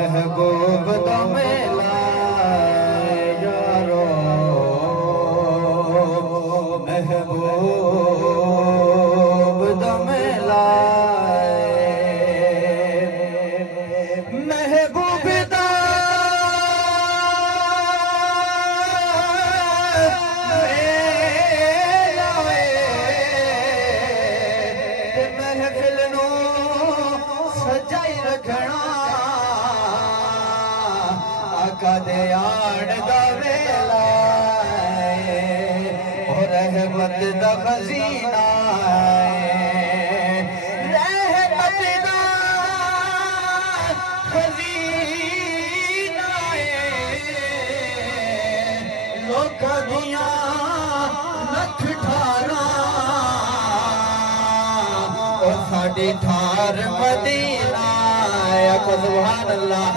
महबूब तो मिला यारो, महबूब तो मिला, महबूब तो महफिल नू सजाई रखना आका आड़ दा वेला और रहमत दा खजीना रहमत दा खजीना लोकां दियां लख ठारा और साडी ठार मदीना। सुभान अल्लाह।